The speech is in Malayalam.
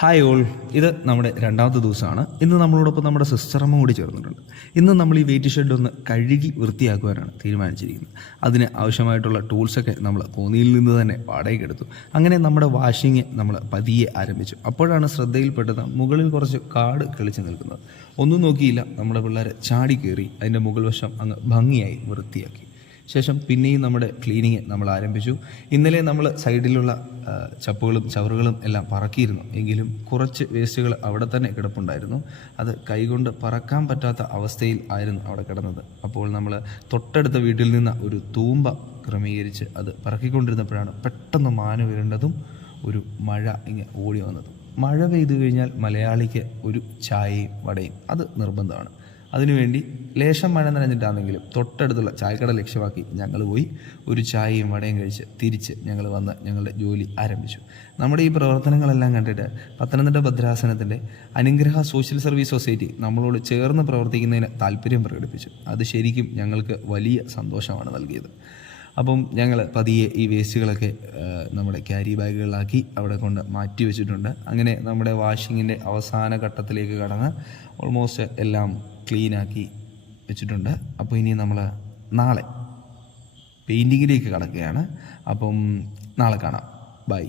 ഹായ് ഓൾ, ഇത് നമ്മുടെ രണ്ടാമത്തെ ദിവസമാണ്. ഇന്ന് നമ്മളോടൊപ്പം നമ്മുടെ സിസ്റ്ററമ്മ കൂടി ചേർന്നിട്ടുണ്ട്. ഇന്ന് നമ്മൾ ഈ വെയിറ്റ് ഷെഡ് ഒന്ന് കഴുകി വൃത്തിയാക്കുവാനാണ് തീരുമാനിച്ചിരിക്കുന്നത്. അതിന് ആവശ്യമായിട്ടുള്ള ടൂൾസൊക്കെ നമ്മൾ കോന്നിയിൽ നിന്ന് തന്നെ വാടകയ്ക്ക് എടുത്തു. അങ്ങനെ നമ്മുടെ വാഷിങ് നമ്മൾ പതിയെ ആരംഭിച്ചു. അപ്പോഴാണ് ശ്രദ്ധയിൽപ്പെട്ടത് മുകളിൽ കുറച്ച് കാട് കിളിച്ച് നിൽക്കുന്നത്. ഒന്നും നോക്കിയില്ല, നമ്മുടെ പിള്ളേർ ചാടി കയറി അതിൻ്റെ മുകൾ വശം അങ്ങ് ഭംഗിയായി വൃത്തിയാക്കി. ശേഷം പിന്നെയും നമ്മുടെ ക്ലീനിങ് നമ്മൾ ആരംഭിച്ചു. ഇന്നലെ നമ്മൾ സൈഡിലുള്ള ചപ്പുകളും ചവറുകളും എല്ലാം പറക്കിയിരുന്നു. എങ്കിലും കുറച്ച് വേസ്റ്റുകൾ അവിടെ തന്നെ കിടപ്പുണ്ടായിരുന്നു. അത് കൈകൊണ്ട് പറക്കാൻ പറ്റാത്ത അവസ്ഥയിൽ ആയിരുന്നു അവിടെ കിടന്നത്. അപ്പോൾ നമ്മൾ തൊട്ടടുത്ത വീട്ടിൽ നിന്ന് ഒരു തൂമ്പ ക്രമീകരിച്ച് അത് പറക്കിക്കൊണ്ടിരുന്നപ്പോഴാണ് പെട്ടെന്ന് മാന വീഴേണ്ടതും ഒരു മഴ ഇങ്ങനെ ഓടി വന്നതും. മഴ പെയ്തു കഴിഞ്ഞാൽ മലയാളിക്ക് ഒരു ചായയും വടയും അത് നിർബന്ധമാണ്. അതിനുവേണ്ടി ലേശം മഴ നനഞ്ഞിട്ടാണെങ്കിലും തൊട്ടടുത്തുള്ള ചായക്കട ലക്ഷ്യമാക്കി ഞങ്ങൾ പോയി ഒരു ചായയും വടയും കഴിച്ച് തിരിച്ച് ഞങ്ങൾ വന്ന് ഞങ്ങളുടെ ജോലി ആരംഭിച്ചു. നമ്മുടെ ഈ പ്രവർത്തനങ്ങളെല്ലാം കണ്ടിട്ട് പത്തനംതിട്ട ഭദ്രാസനത്തിൻ്റെ അനുഗ്രഹ സോഷ്യൽ സർവീസ് സൊസൈറ്റി നമ്മളോട് ചേർന്ന് പ്രവർത്തിക്കുന്നതിന് താല്പര്യം പ്രകടിപ്പിച്ചു. അത് ശരിക്കും ഞങ്ങൾക്ക് വലിയ സന്തോഷമാണ് നൽകിയത്. അപ്പം ഞങ്ങൾ പതിയെ ഈ വേസ്റ്റുകളൊക്കെ നമ്മുടെ ക്യാരി ബാഗുകളിലാക്കി അവിടെ കൊണ്ട് മാറ്റി വെച്ചിട്ടുണ്ട്. അങ്ങനെ നമ്മുടെ വാഷിങ്ങിൻ്റെ അവസാന ഘട്ടത്തിലേക്ക് കടന്ന് ഓൾമോസ്റ്റ് എല്ലാം ക്ലീനാക്കി വെച്ചിട്ടുണ്ട്. അപ്പോൾ ഇനി നമ്മൾ നാളെ പെയിൻറ്റിങ്ങിലേക്ക് കടക്കുകയാണ്. അപ്പം നാളെ കാണാം. ബൈ.